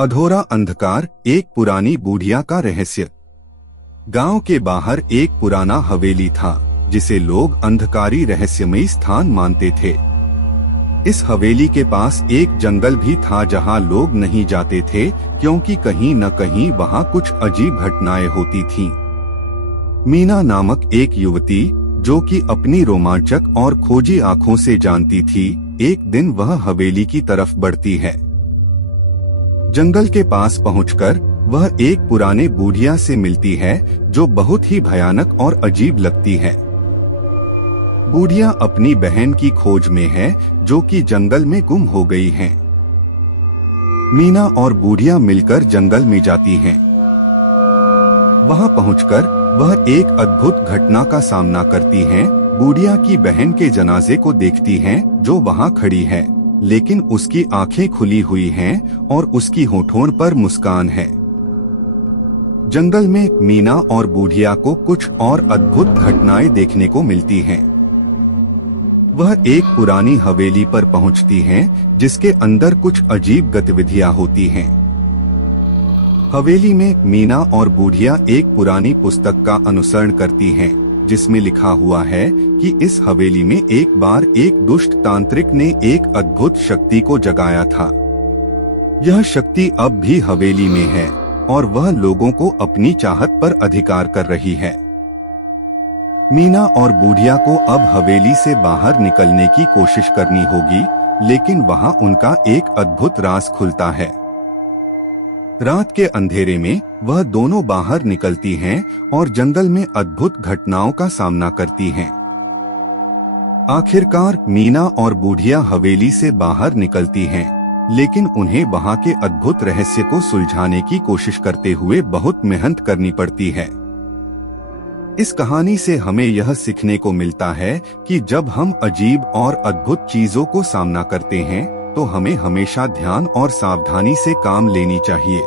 अधूरा अंधकार, एक पुरानी बूढ़िया का रहस्य। गांव के बाहर एक पुराना हवेली था जिसे लोग अंधकारी रहस्यमयी स्थान मानते थे। इस हवेली के पास एक जंगल भी था जहां लोग नहीं जाते थे क्योंकि कहीं न कहीं वहां कुछ अजीब घटनाएं होती थीं। मीना नामक एक युवती जो कि अपनी रोमांचक और खोजी आंखों से जानती थी, एक दिन वह हवेली की तरफ बढ़ती है। जंगल के पास पहुंचकर वह एक पुराने बूढ़िया से मिलती है जो बहुत ही भयानक और अजीब लगती है। बूढ़िया अपनी बहन की खोज में है जो कि जंगल में गुम हो गई है। मीना और बूढ़िया मिलकर जंगल में जाती हैं। वहां पहुंचकर वह एक अद्भुत घटना का सामना करती हैं। बूढ़िया की बहन के जनाजे को देखती हैं जो वहां खड़ी है, लेकिन उसकी आंखें खुली हुई हैं और उसकी होठों पर मुस्कान है। जंगल में मीना और बूढ़िया को कुछ और अद्भुत घटनाएं देखने को मिलती हैं। वह एक पुरानी हवेली पर पहुंचती हैं जिसके अंदर कुछ अजीब गतिविधियां होती हैं। हवेली में मीना और बूढ़िया एक पुरानी पुस्तक का अनुसरण करती हैं जिसमें लिखा हुआ है कि इस हवेली में एक बार एक दुष्ट तांत्रिक ने एक अद्भुत शक्ति को जगाया था। यह शक्ति अब भी हवेली में है और वह लोगों को अपनी चाहत पर अधिकार कर रही है। मीना और बूढ़िया को अब हवेली से बाहर निकलने की कोशिश करनी होगी, लेकिन वहां उनका एक अद्भुत राज खुलता है। रात के अंधेरे में वह दोनों बाहर निकलती हैं और जंगल में अद्भुत घटनाओं का सामना करती हैं। आखिरकार मीना और बूढ़िया हवेली से बाहर निकलती हैं, लेकिन उन्हें वहां के अद्भुत रहस्य को सुलझाने की कोशिश करते हुए बहुत मेहनत करनी पड़ती है। इस कहानी से हमें यह सीखने को मिलता है कि जब हम अजीब और अद्भुत चीजों को सामना करते हैं तो हमें हमेशा ध्यान और सावधानी से काम लेनी चाहिए।